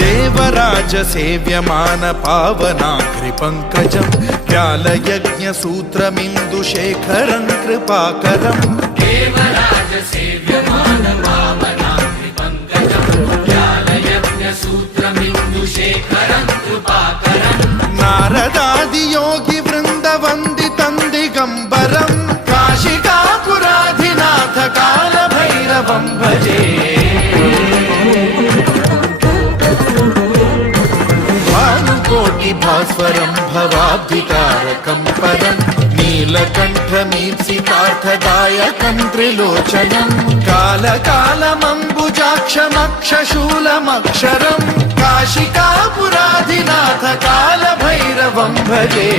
देवराज सेव्यमान पावनाग्रि पंकजं व्यालयज्ञ सूत्रमिन्दुशेखरं कृपाकरं देवराज सेव्यमान पावनाग्रि पंकजं व्यालयज्ञ सूत्रमिन्दुशेखरं कृपाकरं नारदादि योगी वृंद वंदितं दिगंबरं काशिकापुराधिनाथ काल भैरवं भजे भानुकोटि भास्वरं भवाब्धितारकं परं नीलकण्ठमीप्सितार्थदायकं त्रिलोचनं कालकालमम्बुजाक्षमक्षशूलमक्षरं काशिकापुराधिनाथ काल भैरवं भजे।